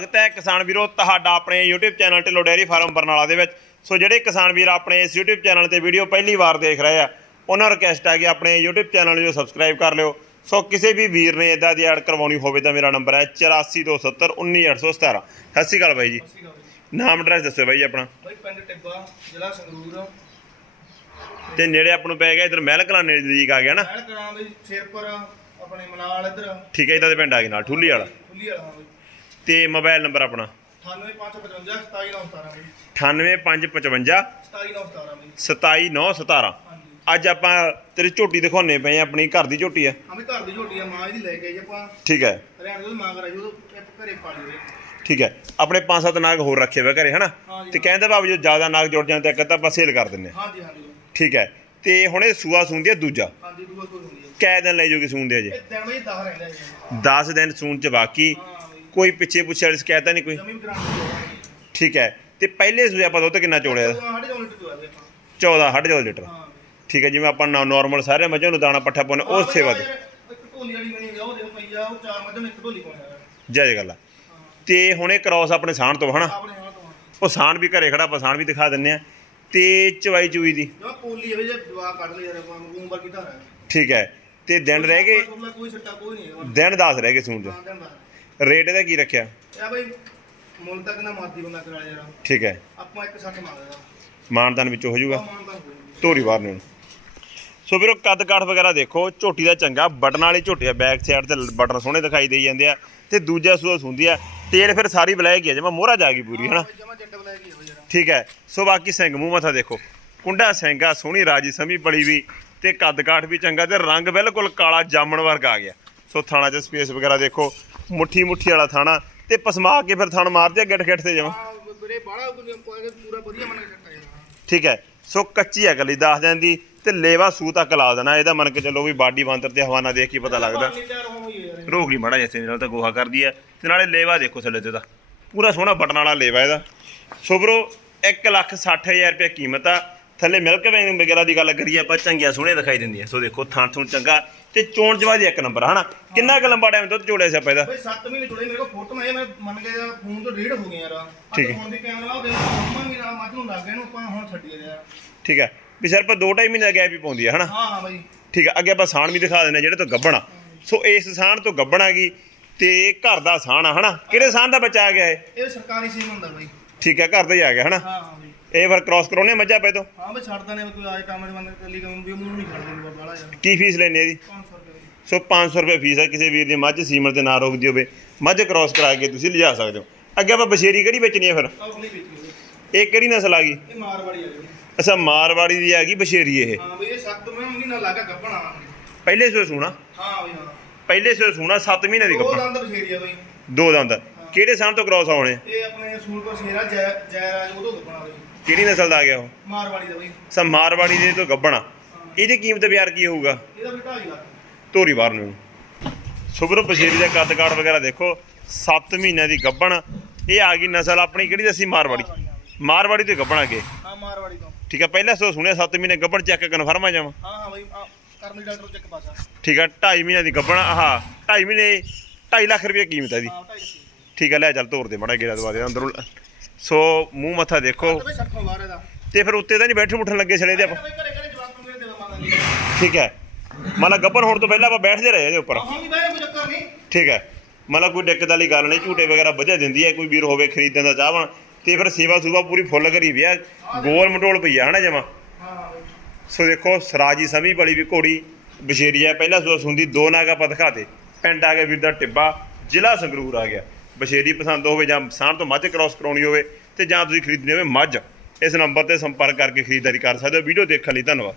ਸਵਾਗਤ ਹੈ ਕਿਸਾਨ ਵੀਰੋ ਤੁਹਾਡਾ ਆਪਣੇ YouTube channel Dhillon dairy farm Barnala ਦੇ ਵਿੱਚ। ਸੋ ਜਿਹੜੇ ਕਿਸਾਨ ਵੀਰ ਆਪਣੇ ਇਸ YouTube ਚੈਨਲ ਤੇ ਵੀਡੀਓ ਪਹਿਲੀ ਵਾਰ ਦੇਖ ਰਹੇ ਆ ਉਹਨਾਂ ਨੂੰ ਰਿਕਵੈਸਟ ਹੈ ਕਿ ਆਪਣੇ YouTube ਚੈਨਲ ਨੂੰ ਸਬਸਕ੍ਰਾਈਬ ਕਰ ਲਿਓ। ਸੋ ਕਿਸੇ ਵੀ ਵੀਰ ਨੇ ਇਦਾਂ ਦੀ ਐਡ ਕਰਵਾਉਣੀ ਹੋਵੇ ਤਾਂ ਮੇਰਾ ਨੰਬਰ ਹੈ 8427191817 ਸਤਿ ਸ਼੍ਰੀ ਅਕਾਲ ਬਾਈ ਜੀ। ਨਾਮ ਐਡਰੈਸ ਦੱਸੋ ਬਾਈ ਆਪਣਾ। ਬਾਈ ਪਿੰਡ ਟਿੱਬਾ ਜ਼ਿਲ੍ਹਾ ਸੰਗਰੂਰ। ਤੇ ਨੇੜੇ ਆਪਾਂ ਨੂੰ ਪੈ ਗਿਆ ਇਧਰ ਮਹਿਲ ਕਲਾਂ ਨਜ਼ਦੀਕ ਆ ਗਿਆ ਨਾ। ਮਹਿਲ ਕਲਾਂ ਦੇ ਸ਼ੇਰਪੁਰ ਆਪਣੇ ਮਨਾਲ ਇੱਧਰ। ਠੀਕ ਹੈ ਇਦਾਂ ਦੇ ਪਿੰਡ ਆ ਗਏ ਨਾਲ ਠੁੱਲੀ ਵਾਲਾ। ਖੁੱਲੀ ਵਾਲਾ ਹਾਂ ਬਾਈ। ਤੇ ਮੋਬਾਈਲ ਨੰਬਰ ਆਪਣਾ? 98555 27917 ਬਾਈ 98555 27917 ਬਾਈ 27917 ਹਾਂਜੀ। ਅੱਜ ਆਪਾਂ ਤੇਰੀ ਝੋਟੀ ਦਿਖਾਉਣੇ ਪਏ ਆ ਆਪਣੀ ਘਰ ਦੀ ਝੋਟੀ ਆ। ਹਾਂ ਵੀ ਘਰ ਦੀ ਝੋਟੀ ਆ ਮਾਂ ਇਹਦੀ ਲੈ ਕੇ ਆਈ ਆਪਾਂ। ਠੀਕ ਹੈ। ਹਰਿਆਣੇ ਤੋਂ ਮਾਂ ਕਰਾਈ ਉਦੋਂ ਇੱਕ ਘਰੇ ਪਾਲੀ ਹੋਈ ਠੀਕ ਹੈ। ਆਪਣੇ ਪੰਜ ਸੱਤ ਨਾਗ ਹੋਰ ਰੱਖੇ ਹੋਏ ਘਰੇ ਹਨਾ? ਤੇ ਕਹਿੰਦੇ ਭਾਵੇਂ ਜੋ ਜ਼ਿਆਦਾ ਨਾਗ ਜੁੜ ਜਾਣ ਤੇ ਇੱਕ ਤਾਂ ਆਪਾਂ ਸੇਲ ਕਰ ਦਿੰਨੇ ਆ। ਹਾਂਜੀ। ਠੀਕ ਹੈ। ਤੇ ਹੁਣ ਇਹ ਸੂਆ ਸੂੰਦੀ ਆ ਦੂਜਾ? ਹਾਂਜੀ ਕੋਈ ਹੁੰਦੀ ਹੈ ਕੈ ਦਿਨ ਲੈ ਜੋਗੇ ਸੂੰਦੇ ਅਜੇ? ਇਹ ਦਿਨ ਬਾਈ 10 ਰਹਿੰਦਾ ਜੀ। 10 ਦਿਨ ਸੂਣ ਚ ਬਾਕੀ। ਕੋਈ ਪਿੱਛੇ ਪੁੱਛੇ ਵਾਲੀ ਸ਼ਿਕਾਇਤ ਤਾਂ ਨਹੀਂ ਕੋਈ? ਜ਼ਮੀਨ ਗ੍ਰਾਂਟ ਠੀਕ ਹੈ। ਤੇ ਪਹਿਲੇ ਸੂਏ ਆਪਾਂ ਦੁੱਧ ਕਿੰਨਾ ਚੋੜਿਆ? ਉਹ ਸਾਡੇ ਕੋਲ ਟਿੱਬਾ ਬਾਈ ਆਪਾਂ। 14 14.5 ਲੀਟਰ। ਹਾਂ। ਠੀਕ ਹੈ ਜਿਵੇਂ ਆਪਾਂ ਨਾਰਮਲ ਸਾਰੇ ਮੱਝਾਂ ਨੂੰ ਦਾਣਾ ਪੱਠਾ ਪਾਉਂਦੇ ਹਾਂ ਉਸ ਸੇਵਾ ਦੇ ਇੱਕ ਢੋਲੀ ਵਾਲੀ ਬਣੀ ਹੋਈ ਆ ਉਹ ਦੇਖੋ ਪਈ ਆ ਉਹ ਚਾਰ ਮੱਝਾਂ ਨੂੰ ਇੱਕ ਢੋਲੀ ਪਾਉਣਾ ਜੈ ਗੱਲ ਆ ਤੇ ਹੁਣ ਇਹ ਕ੍ਰਾਸ ਆਪਣੇ ਸਾਣ ਤੋਂ ਹਨਾ? ਆਪਣੇ ਹਾਂ ਤੋਂ ਉਹ ਸਾਣ ਵੀ ਘਰੇ ਖੜਾ ਆਪਾਂ ਸਾਣ ਵੀ ਦਿਖਾ ਦਿੰਨੇ ਆ ਤੇ ਚਵਾਈ ਚੂਈ ਦੀ। ਜੋ ਪੋਲੀ ਹੋਵੇ ਜੇ ਦਵਾ ਕੱਢ ਲਈ ਯਾਰ ਆਪਾਂ ਨੂੰ ਵਰਗੀ ਧਾਰਾ ਹੈ। ਠੀਕ ਹੈ। ਤੇ ਦਿਨ ਰਹਿ ਗਏ। ਉਹਦਾ ਕੋਈ ਸੱਟਾ ਕੋਈ ਨਹੀਂ ਹੈਗਾ ਦਿਨ 10 ਰਹਿ ਗਏ ਸੂਣ ਦੇ। ਹਾਂ ਦਿਨ ਦਾ ਰੇਟ ਇਹਦਾ ਕੀ ਰੱਖਿਆ? ਇਹ ਬਈ ਮੁੱਲ ਤੱਕ ਨਾ ਮਾਦੀ ਬੰਦਾ ਕਰਾ ਯਾਰ। ਠੀਕ ਹੈ। ਆਪਾਂ ਇੱਕ ਸੱਟ ਮੰਗਦਾ ਮਾਨਦਾਨ ਵਿੱਚ ਹੋ ਜਾਊਗਾ। ਧੋਰੀ ਬਾਹਰ ਨੂੰ। ਸੋ ਵੀਰੋ ਕੱਦ ਕਾਠ ਵਗੈਰਾ ਦੇਖੋ ਝੋਟੀ ਦਾ ਚੰਗਾ। ਬਟਨ ਵਾਲੀ ਝੋਟੀ ਆ ਬੈਕ ਸਾਈਡ ਤੇ ਬਟਨ ਸੋਹਣੇ ਦਿਖਾਈ ਦੇਈ ਜਾਂਦੇ ਆ ਤੇ ਦੂਜਾ ਸੂਆ ਹੁੰਦੀ ਆ ਤੇਲ ਫਿਰ ਸਾਰੀ ਬਲੈਕ ਹੀ ਆ ਜਿਵੇਂ ਮੋਹਰਾ ਜਾ ਗਈ ਪੂਰੀ ਹਨਾ? ਜਮਾ ਜੱਟ ਹੋ ਯਾਰ ਠੀਕ ਹੈ। ਸੋ ਬਾਕੀ ਸਿੰਘ ਮੂੰਹ ਮੱਥਾ ਦੇਖੋ। ਕੁੰਡਾ ਸਿੰਘਾ ਸੋਹਣੀ ਰਾਜੀ ਸਮੀ ਪੜੀ ਵੀ ਤੇ ਕੱਦ ਕਾਠ ਵੀ ਚੰਗਾ ਤੇ ਰੰਗ ਬਿਲਕੁਲ ਕਾਲਾ ਜਾਮਣ ਵਰਗਾ ਆ ਗਿਆ। ਸੋ ਥਾਣਾ 'ਚ ਸਪੇਸ ਵਗੈਰਾ ਦੇਖੋ। ਮੁੱਠੀ ਮੁੱਠੀ ਵਾਲਾ ਥਾਣਾ ਤੇ ਪਸਮਾ ਕੇ ਫਿਰ ਥਣ ਮਾਰਦੇ ਆ ਗਿੱਟ ਗਿੱਟ ਤੇ ਜਮਾ। ਹਾਂ ਵੀਰੇ ਬਾੜਾ ਪੂਰਾ ਵਧੀਆ ਮਨ ਯਾਰ ਠੀਕ ਹੈ ਸੋ ਕੱਚੀ ਹੈ ਗਲੀ ਦੱਸ ਦਿਨ ਦੀ ਤੇ ਲੇਵਾ ਸੂ ਤੱਕ ਲਾ ਦੇਣਾ ਇਹਦਾ ਮੰਨ ਕੇ ਚੱਲੋ ਵੀ ਬਾਡੀ ਬਾਂਦਰ ਤੇ ਹਵਾਨਾ ਦੇਖ ਕੇ ਪਤਾ ਲੱਗਦਾ। ਰੋਗ ਨਹੀਂ ਮੜਾ ਜਿਸੇ ਨਾਲ ਤਾਂ ਗੋਹਾ ਕਰਦੀ ਹੈ। ਤੇ ਨਾਲੇ ਲੇਵਾ ਦੇਖੋ ਥੱਲੇ ਤੇ ਦਾ ਪੂਰਾ ਸੋਹਣਾ ਬਟਨ ਵਾਲਾ ਲੇਵਾ ਇਹਦਾ। ਸੋ ਬਰੋ 1 ਲੱਖ 60000 ਰੁਪਏ ਕੀਮਤ ਆ। ਥੱਲੇ ਮਿਲਕ ਵੈਨ ਵਗੈਰਾ ਦੀ ਗੱਲ ਕਰੀਏ ਆਪਾਂ ਚੰਗੀਆਂ ਸੋਹਣੇ ਦਿਖਾਈ ਦਿੰਦੀਆਂ। ਸੋ ਦੇਖੋ ਥਾਂ ਥੂਣ ਚੰਗਾ। ਤੇ ਚੋਣ ਜਵਾਦੀ ਇੱਕ ਨੰਬਰ ਹਨਾ? ਕਿੰਨਾ ਕੁ ਲੰਬਾ ਟਾਈਮ ਦੁੱਧ ਚੋੜਿਆ ਸੀ ਆਪਾਂ ਇਹਦਾ? ਬਈ 7 ਮਹੀਨੇ ਜੁੜੇ ਮੇਰੇ ਕੋਲ ਫੋਟੋ ਮੈਂ ਮੰਨ ਕੇ ਜਾ ਫੋਨ ਤੋਂ ਡੇਢ ਹੋ ਗਏ ਯਾਰ। ਠੀਕ ਹੈ। ਫੋਨ ਦੀ ਕੈਮਰਾ ਉਹ ਦੇ ਮੰਮਾ ਮੇਰਾ ਮੱਝ ਨੂੰ ਲੱਗ ਗਿਆ ਇਹਨੂੰ ਆਪਾਂ ਹੁਣ ਛੱਡੀ ਯਾਰ ਠੀਕ ਹੈ। ਵੀ ਸਿਰਫ 2.5 ਮਹੀਨੇ ਦਾ ਗੈਪ ਹੀ ਪਾਉਂਦੀ ਹੈ ਹਨਾ? ਹਾਂ ਹਾਂ ਬਾਈ। ਠੀਕ ਹੈ। ਅੱਗੇ ਆਪਾਂ ਸਾਣ ਵੀ ਦਿਖਾ ਦਿੰਦੇ ਹਾਂ ਜਿਹੜੇ ਤੋਂ ਗੱਬਣ ਆ। ਸੋ ਇਸ ਸਾਣ ਤੋਂ ਗੱਬਣ ਆ ਗਈ ਤੇ ਘਰ ਦਾ ਸਾਣ ਆ ਹਨਾ? ਕਿਹੜੇ ਸਾਣ ਦਾ ਬੱਚਾ ਆ ਗਿਆ ਇਹ? ਇਹ ਸਰਕਾਰੀ ਸੀਮ ਹੁੰਦਾ ਬਾਈ। ਠੀਕ ਹੈ ਘਰ ਦਾ ਹੀ ਆ ਗਿਆ ਹਨਾ? ਹਾਂ। ਇਹ ਫਿਰ ਕ੍ਰਾਸ ਕਰਾਉਣੇ ਮੱਝਾਂ ਪੈ ਤੋਂ? ਹਾਂ ਬਈ ਛੱਡਦਾ ਨੇ ਕੋਈ ਆਏ ਕੰਮ ਦੇ ਬੰਦੇ ਕੱਲੀ ਕੰਮ ਵੀ ਉਹਨੂੰ ਨਹੀਂ ਛੱਡਦੇ ਬਾਬਾ ਬਾਲਾ ਯਾਰ। ਕੀ ਫੀਸ ਲੈਣੀ ਇਹਦੀ? 500 ਰੁਪਏ ਦੀ। ਸੋ 500 ਰੁਪਏ ਫੀਸ ਹੈ ਕਿਸੇ ਵੀਰ ਦੀ ਮੱਝ ਸੀਮਨ ਤੇ ਨਾ ਰੋਕਦੀ ਹੋਵੇ ਮੱਝ ਕ੍ਰਾਸ ਕਰਾ ਕੇ ਤੁਸੀਂ ਲਿਜਾ ਸਕਦੇ ਹੋ। ਅੱਗੇ ਆਪਾਂ ਬਸ਼ੇਰੀ ਕਿਹੜੀ ਵੇਚਣੀ ਹੈ ਫਿਰ? ਨਹੀਂ ਵੇਚੀ। ਇਹ ਕਿਹੜੀ ਨਸਲ ਆ ਗਈ? ਇਹ ਮਾਰਵਾੜੀ ਆ ਜੀ ਅੱਛਾ ਮਾਰਵਾੜੀ ਦੀ ਆ ਗਈ ਬਸ਼ੇਰੀ ਇਹ। ਹਾਂ ਬਈ ਇਹ 7 ਮਹੀਨਾ ਲੱਗਾ ਗੱਭਣਾ ਪਹਿਲੇ ਸੋ ਸੂਣਾ? ਹਾਂ ਬਈ ਹਾਂ। ਪਹਿਲੇ ਸੋ ਸੂਣਾ 7 ਮਹੀਨੇ ਦੀ ਗੱਭਣ। ਦੰਦ ਬਸ਼ੇਰੀ ਆ ਬਈ। ਦੋ ਦੰਦ। ਕਿਹੜੇ ਸਾਲ ਤੋਂ ਕ੍ਰਾਸ ਆਉਣੇ? ਇਹ ਆਪਣੇ ਸੂਲ ਤੋਂ ਸ਼ੇਰਾ ਜੈ ਜੈਰਾਜ ਉਹ ਤੋਂ ਗੱਭਣਾ ਬਈ। ਕਿਹੜੀ ਨਸਲ ਦਾ ਆ ਗਿਆ ਉਹ? ਮਾਰਵਾੜੀ ਦਾ ਬਈ। ਸਾ ਮਾਰਵਾੜੀ ਦੇ ਤੋਂ ਗੱਭਣਾ ਇਹਦੀ ਕੀਮਤ ਬਿਆਰ ਕੀ ਹੋਊਗਾ? ਇਹਦਾ ਵੀ 2.5 ਲੱਖ। ਧੋਰੀ ਬਾਹਰ ਨੂੰ। ਸੁਬਰ ਬਸ਼ੇਰੀ ਦਾ ਕੱਦ ਕਾਠ ਵਗੈਰਾ ਦੇਖੋ 7 ਮਹੀਨਿਆਂ ਦੀ ਗੱਭਣ ਇਹ ਆ ਗਈ ਨਸਲ ਆਪਣੀ ਕਿਹੜੀ ਦੱਸੀ? ਮਾਰਵਾੜੀ। ਮਾਰਵਾੜੀ ਤੇ ਗੱਭਣ ਅੱਗੇ। ਹਾਂ ਮਾਰਵਾੜੀ ਤੋਂ। ਠੀਕ ਹੈ ਪਹਿਲਾਂ ਸੋ ਸੁਣਿਆ 7 ਮਹੀਨੇ ਗੱਭਣ ਚੈੱਕ ਕਨਫਰਮ ਆ ਜਾਵਾਂ। ਹਾਂ ਹਾਂ ਬਈ ਕਰਮੀ ਡਾਕਟਰ ਚੈੱਕ ਪਾਸਾ ਠੀਕ ਹੈ 2.5 ਮਹੀਨਿਆਂ ਦੀ ਗੱਭਣ ਆਹ 2.5 ਮਹੀਨੇ 2.5 ਲੱਖ ਰੁਪਏ ਕੀਮਤ ਹੈ ਦੀ ਹਾਂ 2.5 ਠੀਕ ਹੈ ਲੈ ਚੱਲ ਤੋਰ ਦੇ ਮੜਾ ਗੇੜਾ ਦਵਾ ਦੇ ਅੰਦਰੋਂ ਸੋ ਮੂੰਹ ਮੱਥਾ ਦੇਖੋ। ਤੇ ਬਈ 60 ਬਾਹਰ ਇਹਦਾ ਤੇ ਫਿਰ ਉੱਤੇ ਤਾਂ ਨਹੀਂ ਬੈਠੇ ਮੁੱਠਣ ਲੱਗੇ ਛਲੇ ਦੇ ਆਪਾਂ। ਬਈ ਘਰੇ ਘਰੇ ਜਵਾਬ ਮੇਰੇ ਦੇ ਦਵਾਂਗੇ ਠੀਕ ਹੈ। ਮਤਲਬ ਗੱਭਣ ਹੋਣ ਤੋਂ ਪਹਿਲਾਂ ਆਪਾਂ ਬੈਠਦੇ ਰਹੇ ਇਹਦੇ ਉੱਪਰ। ਹਾਂ ਵੀ ਬਈ ਕੋਈ ਚੱਕਰ ਨਹੀਂ। ਠੀਕ ਹੈ। ਮਤਲਬ ਕੋਈ ਦਿੱਕਤ ਵਾਲੀ ਗੱਲ ਨਹੀਂ ਝੂਟੇ ਵਗੈਰਾ ਵਧੀਆ ਦਿੰਦੀ ਹੈ ਕੋਈ ਵੀਰ ਹੋਵੇ ਖਰੀਦਣ ਦਾ ਚਾਹਵਣ ਤੇ ਫਿਰ ਸੇਵਾ ਸੂਵਾ ਪੂਰੀ ਫੁੱਲ ਕਰੀ ਵੀ ਆ ਗੋਲ ਮਟੋਲ ਪਈ ਆ ਹਨਾ ਜਮਾ। ਸੋ ਦੇਖੋ ਸਰਾਜੀ ਸਮੀ ਬੜੀ ਵੀ ਘੋੜੀ ਬਸ਼ੇਰੀ ਆ ਪਹਿਲਾ ਸੂਆ ਸੁੰਦੀ ਦੋ ਨਾਗਾ ਪਾ ਦਿਖਾਤੇ ਪਿੰਡ ਆ ਗਿਆ ਵੀਰ ਦਾ ਟਿੱਬਾ ਜ਼ਿਲ੍ਹਾ ਸੰਗਰੂਰ ਆ ਗਿਆ। ਬਸ਼ੇਰੀ ਪਸੰਦ ਹੋਵੇ ਜਾਂ ਸਾਂਭ ਤੋਂ ਮੱਝ ਕ੍ਰਾਸ ਕਰਾਉਣੀ ਹੋਵੇ ਤੇ ਜਾਂ ਤੁਸੀਂ ਖਰੀਦਣੀ ਹੋਵੇ ਮੱਝ, ਇਸ ਨੰਬਰ ਤੇ ਸੰਪਰਕ ਕਰਕੇ ਖਰੀਦਦਾਰੀ ਕਰ ਸਕਦੇ ਹੋ। ਵੀਡੀਓ ਦੇਖਣ ਲਈ ਧੰਨਵਾਦ।